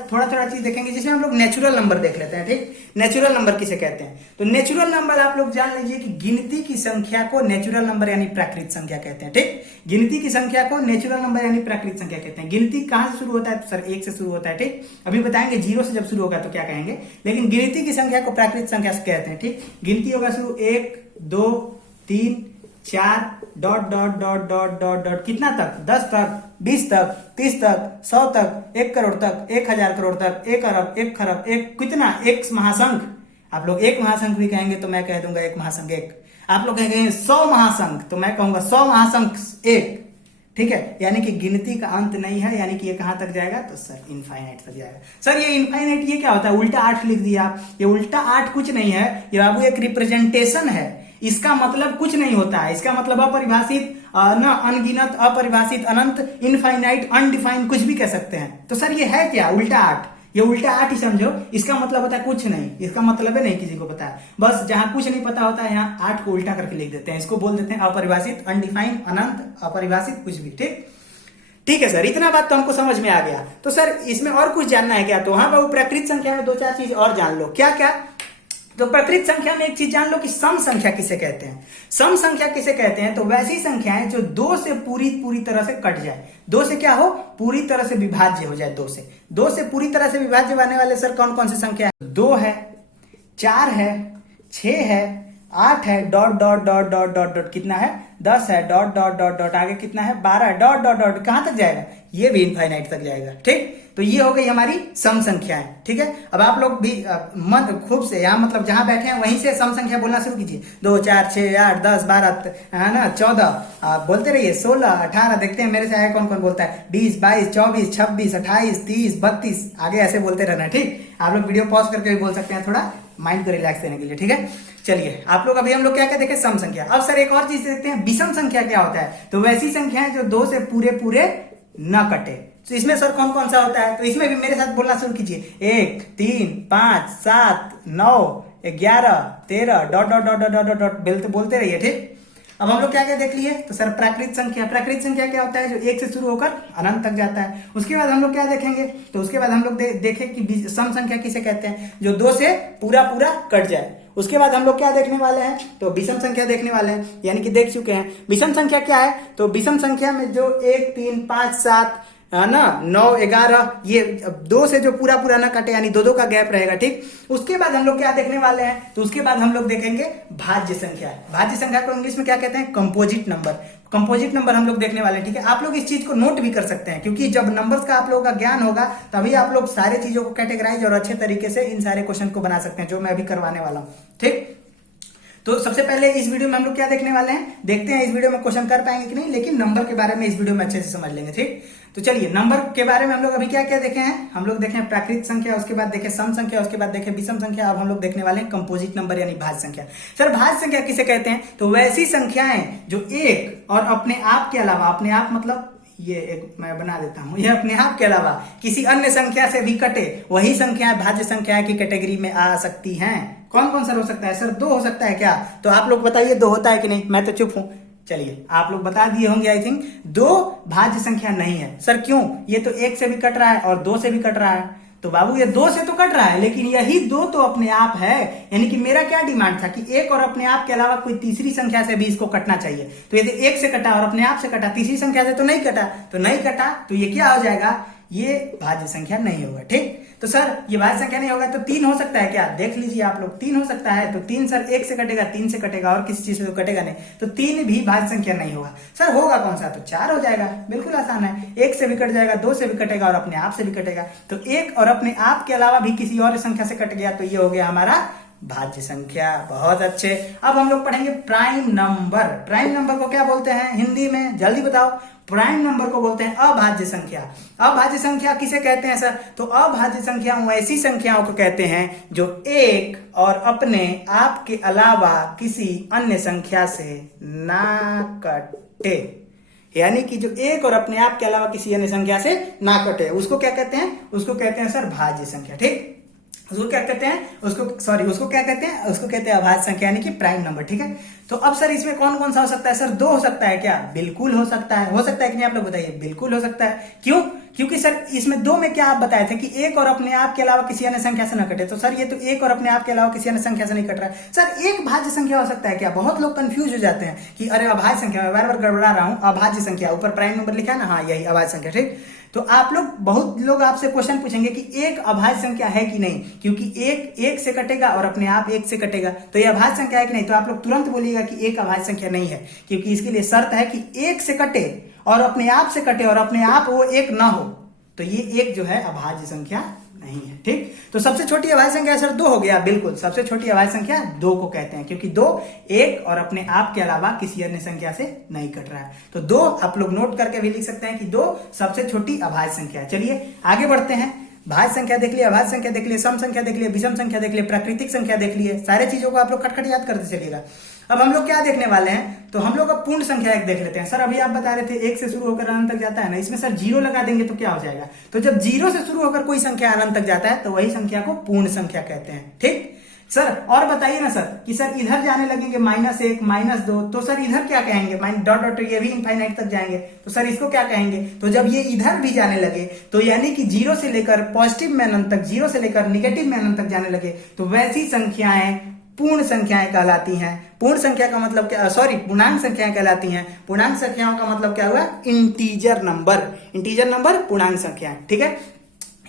चीज देखेंगे, जिसमें हम लोग नेचुरल नंबर देख लेते हैं। ठीक, नेचुरल नंबर किसे कहते हैं, तो नेचुरल नंबर आप लोग जान लीजिए कि गिनती की संख्या को नेचुरल नंबर यानी प्राकृत संख्या कहते हैं। ठीक, गिनती की संख्या को नेचुरल नंबर यानी प्राकृत संख्या कहते हैं। गिनती कहां से शुरू होता है तो सर 1 से शुरू होता है। ठीक, अभी बताएंगे 0 से जब शुरू होगा तो क्या कहेंगे, लेकिन गिनती की संख्या को प्राकृत संख्या से कहते हैं। ठीक, गिनती होगा शुरू 1 2 3 4 dot dot dot dot dot dot कितना तक, 10 तक, 20 तक, 30 तक, 100 तक, 1 करोड़ तक, 1000 करोड़ तक, 1 अरब, 1 खरब, एक कितना, एक महासंघ। आप लोग एक महासंघ भी कहेंगे तो मैं कह दूंगा एक महासंघ एक। आप लोग कहेंगे 100 महासंघ तो मैं कहूंगा 100 महासंघ एक। ठीक है, यानी कि गिनती का अंत नहीं है, यानी कि ये कहां तक जाएगा, तो सर इनफाइनाइट तक जाएगा। सर ये इनफाइनाइट ये क्या होता है, उल्टा 8 लिख दिया। ये उल्टा 8 कुछ नहीं है, ये बाबू एक रिप्रेजेंटेशन है। इसका मतलब कुछ नहीं होता है, इसका मतलब अपरिभाषित, न अनगिनत, अपरिभाषित, अनंत, इनफाइनाइट, अनडिफाइंड, कुछ भी कह सकते हैं। तो सर ये है क्या, उल्टा 8। ये उल्टा 8 ही समझो, इसका मतलब होता है कुछ नहीं, इसका मतलब है नहीं किसी को पता है। बस जहां कुछ नहीं पता होता है यहाँ 8 को उल्टा करके लिख देते हैं, इसको बोल देते हैं अपरिभाषित, अनडिफाइंड, अनंत, अपरिभाषित, कुछ भी। ठीक ठीक है सर, इतना बात तो हमको समझ में आ गया। तो सर इसमें और कुछ जानना है क्या, तो हाँ बाबू प्रकृत संख्या में 2-4 चीज और जान लो। क्या क्या, तो प्रकृत संख्या में एक चीज जान लो कि सम संख्या किसे कहते हैं। सम संख्या किसे कहते हैं, तो वैसी संख्याएं जो 2 से पूरी तरह से कट जाए। 2 से क्या हो, पूरी तरह से विभाज्य हो जाए। 2 से पूरी तरह से विभाज्य बनने वाले सर कौन कौन सी संख्या है, 2 है, 4 है, 6 है, 8 है, dot dot dot dot dot dot कितना है, 10 है, डॉट डॉट डॉट डॉट आगे कितना है, 12, डॉट डॉट डॉट कहां तक जाएगा, ये भी इनफाइनाइट तक जाएगा। ठीक, तो ये हो गई हमारी सम संख्याएं। ठीक है, अब आप लोग भी मन खूब से यहाँ मतलब जहां बैठे हैं वहीं से सम संख्या बोलना शुरू कीजिए। 2 4 6 8 10 12 है ना, 14 बोलते रहिए, 16 18, देखते हैं मेरे से आगे कौन कौन बोलता है, 20 22 24 26 28 30 32, आगे ऐसे बोलते रहना। ठीक, आप लोग वीडियो पॉज करके भी बोल सकते हैं, थोड़ा माइंड को रिलैक्स देने के लिए। ठीक है, चलिए आप लोग अभी हम लोग क्या क्या देखे, सम संख्या। अब सर एक और चीज देखते हैं, विषम संख्या क्या होता है। तो वैसी संख्याएं जो 2 से पूरे न कटे। तो इसमें सर कौन कौन सा होता है, तो इसमें भी मेरे साथ बोलना शुरू कीजिए, 1 3 5 7 9 11 13 dot dot dot dot dot बोलते रहिए। ठीक, अब हम लोग क्या क्या देख लिए, तो सर प्राकृत संख्या। प्राकृत संख्या क्या होता है, जो 1 से शुरू होकर अनंत तक जाता है। उसके बाद हम लोग क्या देखेंगे, तो उसके बाद हम लोग देखें कि सम संख्या किसे कहते हैं, जो 2 से पूरा कट जाए। उसके बाद हम लोग क्या देखने वाले हैं, तो विषम संख्या देखने वाले हैं, यानी कि देख चुके हैं। विषम संख्या क्या है, तो विषम संख्या में जो 1 3 5 7 है ना, 9 11, ये 2 से जो पूरा ना कटे, यानी 2 का गैप रहेगा। ठीक, उसके बाद हम लोग क्या देखने वाले हैं, तो उसके बाद हम लोग देखेंगे भाज्य संख्या। भाज्य संख्या को इंग्लिश में क्या कहते हैं, कंपोजिट नंबर। कंपोजिट नंबर हम लोग देखने वाले हैं। ठीक है, आप लोग इस चीज को नोट भी कर सकते हैं, क्योंकि जब नंबर्स का आप लोगों का ज्ञान होगा तभी आप लोग सारे चीजों को कैटेगराइज और अच्छे तरीके से इन सारे क्वेश्चन को बना सकते हैं, जो मैं अभी करवाने वाला हूँ। ठीक, तो सबसे पहले इस वीडियो में हम लोग क्या देखने वाले हैं, देखते हैं इस वीडियो में क्वेश्चन कर पाएंगे कि नहीं, लेकिन नंबर के बारे में इस वीडियो में अच्छे से समझ लेंगे। ठीक, तो चलिए नंबर के बारे में हम लोग अभी क्या क्या देखे हैं, हम लोग देखे प्राकृत संख्या, उसके बाद देखे सम संख्या, उसके बाद देखे विषम संख्या। अब हम लोग देखने वाले हैं कंपोजिट नंबर यानी भाज्य संख्या। सर भाज्य संख्या किसे कहते हैं, तो वैसी संख्याएं जो एक और अपने आप के अलावा, अपने आप मतलब ये एक मैं बना देता हूं, ये अपने आप के अलावा किसी अन्य संख्या से भी कटे, वही संख्याएं भाज्य संख्या की कैटेगरी में आ सकती हैं। कौन कौन सर हो सकता है, सर 2 हो सकता है क्या, तो आप लोग बताइए 2 होता है कि नहीं, मैं तो चुप हूं। चलिए आप लोग बता दिए होंगे आई थिंक, 2 भाज्य संख्या नहीं है। सर क्यों, ये तो 1 से भी कट रहा है और 2 से भी कट रहा है। तो बाबू ये 2 से तो कट रहा है, लेकिन यही 2 तो अपने आप है। यानी कि मेरा क्या डिमांड था कि 1 और अपने आप के अलावा कोई तीसरी संख्या से भी इसको कटना चाहिए। तो यदि 1 से कटा और अपने आप से कटा, तीसरी संख्या से तो नहीं कटा, तो ये क्या हो जाएगा, ये भाज्य संख्या नहीं होगा। ठीक, तो सर ये भाज्य संख्या नहीं होगा तो 3 हो सकता है क्या, देख लीजिए आप लोग, 3 हो सकता है। तो 3 सर 1 से कटेगा, 3 से कटेगा और किसी चीज से तो कटेगा नहीं, तो 3 भी भाज्य संख्या नहीं होगा। सर होगा कौन सा, तो 4 हो जाएगा, बिल्कुल आसान है। 1 से भी कट जाएगा, 2 से भी कटेगा और अपने आप से भी कटेगा। तो 1 और अपने आप के अलावा भी किसी और संख्या से कट गया, तो ये हो गया हमारा भाज्य संख्या। बहुत अच्छे, अब हम लोग पढ़ेंगे प्राइम नंबर। प्राइम नंबर को क्या बोलते हैं हिंदी में, जल्दी बताओ। प्राइम नंबर को बोलते हैं अभाज्य संख्या। अभाज्य संख्या किसे कहते हैं सर, तो अभाज्य संख्या ऐसी संख्याओं को कहते हैं जो 1 और अपने आप के अलावा किसी अन्य संख्या से ना कटे। यानी कि जो 1 और अपने आप के अलावा किसी अन्य संख्या से ना कटे, उसको क्या कहते हैं, उसको कहते हैं सर भाज्य संख्या। ठीक, उसको क्या कहते हैं, उसको क्या कहते हैं, उसको कहते हैं अभाज्य संख्या यानी कि प्राइम नंबर। ठीक है, तो अब सर इसमें कौन कौन सा हो सकता है, सर 2 हो सकता है क्या, बिल्कुल हो सकता है। हो सकता है कि नहीं, आप लोग बताइए। बिल्कुल हो सकता है, क्यों, क्योंकि सर इसमें 2 में क्या आप बताए थे कि 1 और अपने आप के अलावा किसी अन्य संख्या से न कटे। तो सर ये तो 1 और अपने आप के अलावा किसी अन्य संख्या से नहीं कट रहा है। सर एक भाज्य संख्या हो सकता है क्या, बहुत लोग कंफ्यूज हो जाते हैं कि अरे अभाज्य संख्या, मैं बार बार गड़बड़ा रहा हूं, अभाज्य संख्या, ऊपर प्राइम नंबर लिखा है ना, हाँ यही अभाज्य संख्या। ठीक, तो आप लोग, बहुत लोग आपसे क्वेश्चन पूछेंगे कि एक अभाज्य संख्या है कि नहीं, क्योंकि एक से कटेगा और अपने आप एक से कटेगा, तो ये अभाज्य संख्या है कि नहीं, तो आप लोग तुरंत बोलिएगा कि एक अभाज्य संख्या नहीं है, क्योंकि इसके लिए शर्त है कि एक से कटे और अपने आप से कटे और अपने आप वो एक ना हो, तो ये एक जो है अभाज्य संख्या नहीं है। ठीक, तो सबसे छोटी अभाज्य संख्या सर 2 हो गया, बिल्कुल सबसे छोटी अभाज्य संख्या 2 को कहते हैं, क्योंकि 2 एक और अपने आप के अलावा किसी अन्य संख्या से नहीं कट रहा है। तो 2 आप लोग नोट करके भी लिख सकते हैं कि 2 सबसे छोटी अभाज्य संख्या है। चलिए आगे बढ़ते हैं। भाज्य संख्या देख लिए, अभाज्य संख्या देख लिए, सम संख्या देख लिए, विषम संख्या देख लिए, प्राकृतिक संख्या देख लिए, सारे चीजों को आप लोग खटखट याद करते चलिएगा। अब हम लोग क्या देखने वाले हैं, तो हम लोग अब पूर्ण संख्या एक देख लेते हैं। सर अभी आप बता रहे थे 1 से शुरू होकर अनंत तक जाता है ना, इसमें सर 0 लगा देंगे तो क्या हो जाएगा, तो जब 0 से शुरू होकर कोई संख्या अनंत तक जाता है तो वही संख्या को पूर्ण संख्या कहते हैं। ठीक सर, और बताइए ना सर कि सर इधर जाने लगेंगे -1 -2, तो सर इधर क्या कहेंगे, डॉट डॉट, ये भी इनफाइनाइट तक जाएंगे, तो सर इसको क्या कहेंगे, तो जब ये इधर भी जाने लगे तो यानी कि 0 से लेकर पॉजिटिव में अनंत तक, 0 से लेकर निगेटिव में अनंत तक जाने लगे, तो वैसी संख्याएं पूर्ण संख्याएं कहलाती हैं। पूर्ण संख्या का मतलब क्या, सॉरी पूर्णांक संख्याएं कहलाती हैं। पूर्णांक संख्याओं का मतलब क्या हुआ, इंटीजर नंबर, इंटीजर नंबर पूर्णांक संख्या। ठीक है,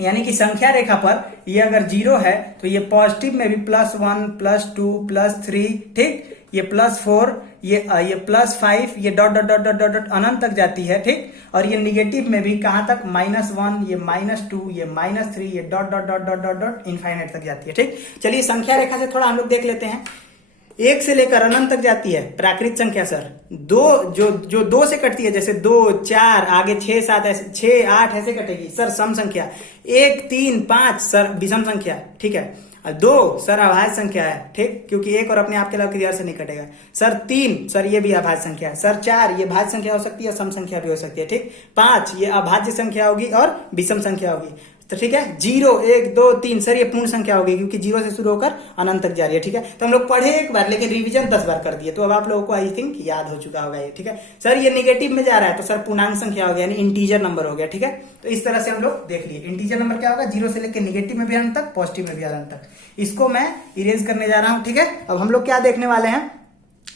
यानी कि संख्या रेखा पर ये अगर 0 है तो ये पॉजिटिव में भी +1 +2 +3, ठीक, ये +4, ये +5, ये dot dot dot dot dot अनंत तक जाती है। ठीक, और ये निगेटिव में भी कहां तक, -1, ये -2, ये -3, ये dot dot dot dot dot dot infinite तक जाती है। ठीक, चलिए संख्या रेखा से थोड़ा हम लोग देख लेते हैं। 1 से लेकर अनंत तक जाती है प्राकृत संख्या सर। 2 जो 2 से कटती है, जैसे 2 4 आगे 6 7 ऐसे 6 8 ऐसे कटेगी सर सम संख्या। 1 3 5 सर विषम संख्या। ठीक है, 2 सर अभाज्य संख्या है। ठीक, क्योंकि 1 और अपने आप के अलावा किसी और से नहीं कटेगा। सर 3 सर ये भी अभाज्य संख्या है। सर 4 ये भाज्य संख्या हो सकती है, सम संख्या भी हो सकती है। ठीक, 5 ये अभाज्य संख्या होगी और विषम संख्या होगी। तो ठीक है, 0 1 2 3 सर ये पूर्ण संख्या होगी, क्योंकि 0 से शुरू होकर अनंत तक जा रही है। ठीक है, तो हम लोग पढ़े एक बार लेकिन रिवीजन 10 बार कर दिए, तो अब आप लोगों को आई थिंक याद हो चुका होगा ये। ठीक है सर, ये निगेटिव में जा रहा है तो सर पूर्णांक संख्या हो गया, यानी इंटीजर नंबर हो गया। ठीक है, तो इस तरह से हम लोग देख लिए इंटीजर नंबर क्या होगा, 0 से लेकर निगेटिव में भी अनंत तक, पॉजिटिव में भी अनंत तक। इसको मैं इरेज करने जा रहा हूं। ठीक है, अब हम लोग क्या देखने वाले हैं,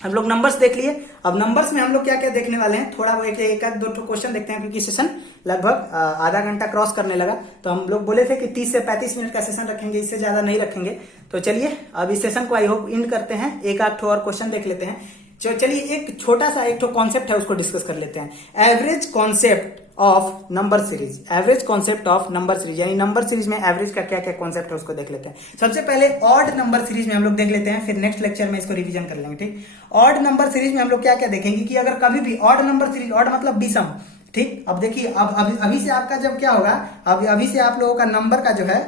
हम लोग नंबर्स देख लिए। अब नंबर्स में हम लोग क्या क्या देखने वाले हैं, थोड़ा वो एक आध 2 क्वेश्चन देखते हैं, क्योंकि सेशन लगभग आधा घंटा क्रॉस करने लगा। तो हम लोग बोले थे कि 30 से 35 मिनट का सेशन रखेंगे, इससे ज्यादा नहीं रखेंगे। तो चलिए अब इस सेशन को आई होप एंड करते हैं, एक आध और क्वेश्चन देख लेते हैं। चलिए एक छोटा सा एक कॉन्सेप्ट है उसको डिस्कस कर लेते हैं। Average concept of number series, average concept of number series, यानी नंबर सीरीज में एवरेज का क्या क्या कॉन्सेप्ट है उसको देख लेते हैं। सबसे पहले ऑड नंबर सीरीज में हम लोग देख लेते हैं, फिर नेक्स्ट लेक्चर में इसको रिवीजन कर लेंगे। ठीक, ऑड नंबर सीरीज में हम लोग क्या क्या देखेंगे कि अगर कभी भी ऑड नंबर सीरीज, ऑड मतलब विषम। ठीक, अब देखिए अब अभी से आपका जब क्या होगा, अभी से आप लोगों का नंबर का जो है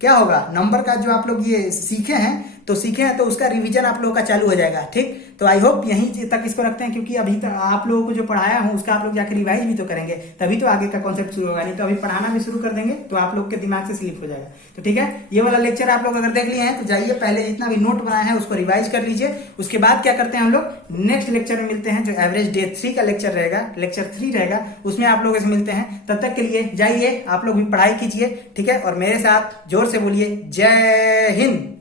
क्या होगा, नंबर का जो आप लोग ये सीखे हैं तो उसका रिवीजन आप लोगों का चालू हो जाएगा। ठीक, तो आई होप यहीं तक इसको रखते हैं, क्योंकि अभी तक आप लोगों को जो पढ़ाया हूं उसका आप लोग जाकर रिवाइज भी तो करेंगे, तभी तो आगे का कॉन्सेप्ट शुरू होगा। नहीं तो अभी पढ़ाना भी शुरू कर देंगे तो आप लोग के दिमाग से स्लिप हो जाएगा। तो ठीक है, ये वाला लेक्चर आप लोग अगर देख लिए हैं तो जाइए पहले जितना भी नोट बनाया है उसको रिवाइज कर लीजिए। उसके बाद क्या करते हैं, हम लोग नेक्स्ट लेक्चर में मिलते हैं, जो एवरेज डे 3 का लेक्चर रहेगा, लेक्चर 3 रहेगा, उसमें आप लोगों से मिलते हैं। तब तक के लिए जाइए आप लोग भी पढ़ाई कीजिए। ठीक है, और मेरे साथ जोर से बोलिए जय हिंद।